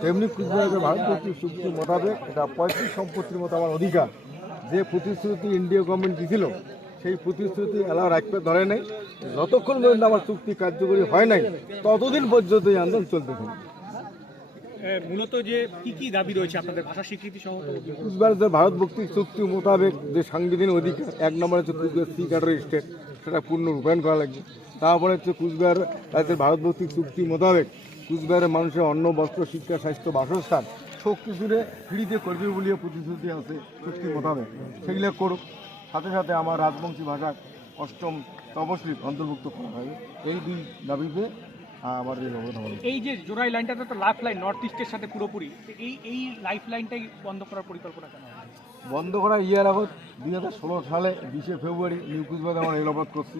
তেমনি কুচবিহারের ভারত চুক্তি চুক্তি মোতাবেক এটা পঁয়ত্রিশ সম্পত্তির মতো আমার অধিকার। যে প্রতিশ্রুতি ইন্ডিয়া গভর্নমেন্ট দিছিল সেই প্রতিশ্রুতি এলাও রাখতে ধরে নাই। যতক্ষণ পর্যন্ত আমার চুক্তি কার্যকরী হয় নাই ততদিন পর্যন্ত এই আন্দোলন চলতে থাকে মূলত যে কি কি দাবি রয়েছে আপনাদের ভাষা স্বীকৃতি সহ? কুচবিহারের ভারত ভক্তি চুক্তি মোতাবেক যে সাংবিধানিক অধিকার এক নম্বর হচ্ছে কুচবিহার সি ক্যাটারি স্টেট সেটা পূর্ণ রূপায়ণ করা লাগবে। তারপরে হচ্ছে কুচবিহার রাজ্যের ভারত ভক্তি চুক্তি মোতাবেক কুচবিহারের মানুষের অন্ন বস্ত্র শিক্ষা স্বাস্থ্য বাসস্থান সব কিছুরে ফ্রিতে করবে বলিয়ে প্রতিশ্রুতি আছে চুক্তি মোতাবেক সেগুলো করুক। সাথে সাথে আমার রাজবংশী ভাষা অষ্টম তপশিলি অন্তর্ভুক্ত করা হবে। এই দুই দাবিতে আমার এই যে জোড়াই লাইনটা তো লাইফ লাইন নর্থ ইস্টের সাথে পুরোপুরি। এই এই লাইফ লাইনটাই বন্ধ করার পরিকল্পনা কেন বন্ধ করার ইয়ার আগত দুই হাজার ষোলো সালে বিশে ফেব্রুয়ারি নিউ কুচবিহারে আমরা রেল করছি।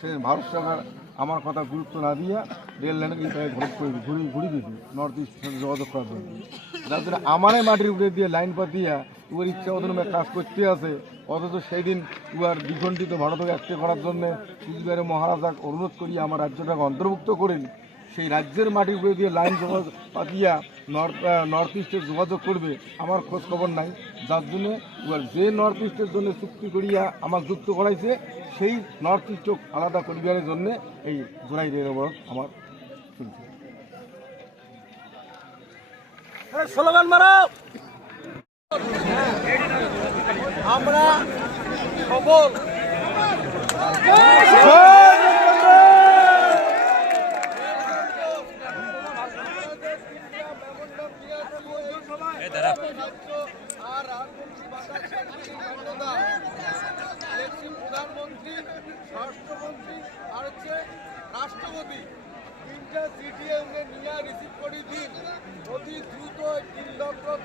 সে ভারত সরকার আমার কথা গুরুত্ব না দিয়া রেল লাইনে ঘুরে ঘুরি দিয়েছি নর্থ ইস্ট সাথে যোগাযোগ করার জন্য। যার জন্য মাটির উপরে দিয়ে লাইন পাতিয়া উয়ার ইচ্ছা অধীনে কাজ করতে আছে, অথচ সেই দিন উয়ার দ্বিখণ্ডিত ভারতকে একটি করার জন্য কুচবিহারের মহারাজাক অনুরোধ করি আমার রাজ্যটাকে অন্তর্ভুক্ত করেন। সেই রাজ্যের মাটির উপরে দিয়ে লাইন যোগাযোগ পাতিয়া নর্থ নর্থ ইস্টে যোগাযোগ করবে, আমার খোঁজ খবর নাই। যার জন্য যে নর্থ ইস্টের জন্য চুক্তি করিয়া আমার যুক্ত করাইছে, সেই নর্থ ইস্ট আলাদা করিবারের জন্য এই জোড়াই রেল আমার চলছে। আমরা সবল প্রধানমন্ত্রী স্বরাষ্ট্রমন্ত্রী আর হচ্ছে রাষ্ট্রপতি তিনটা চিঠি এমনি নিয়ে রিসিভ করে দিন অতি দ্রুত তিন দপ্তর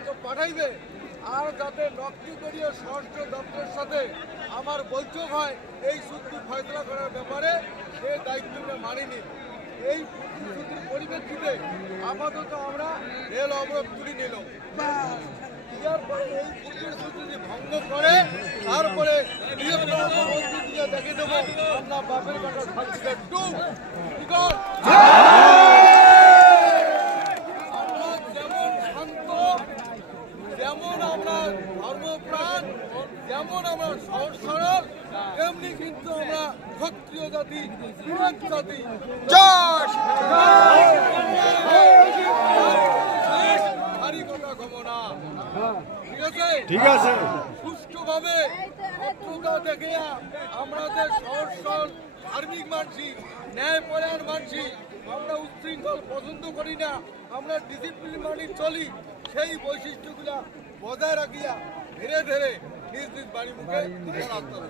আর যাতে নকলি করিয়ে স্বরাষ্ট্র দপ্তরের সাথে আমার বৈঠক হয় এই চুক্তি ফয়সলা করার ব্যাপারে সে দায়িত্বটা মানিনি এই পরিপ্রেক্ষিতে আপাতত আমরা রেল অবরোধ তুলে নিলাম। এই প্রতিশ্রুতি ভঙ্গ করে, তারপরে দেখে আমরা যেমন আমরা ধর্মপ্রাণ, যেমন আমরা সহজ ক্ষত্রিয় জাতি বৃহৎ জাতি। কথা ঠিক আছে ঠিক আছে। সুষ্ঠুভাবে শত্রুতা দেখে আমাদের সহজ সরল ধার্মিক মানসি ন্যায়পরায়ণ মানসি আমরা উচ্ছৃঙ্খল পছন্দ করি না আমরা ডিসিপ্লিন মানি চলি সেই বৈশিষ্ট্যগুলা বজায় রাখিয়া ধীরে ধীরে নিজ নিজ বাড়ি মুখে ধরি।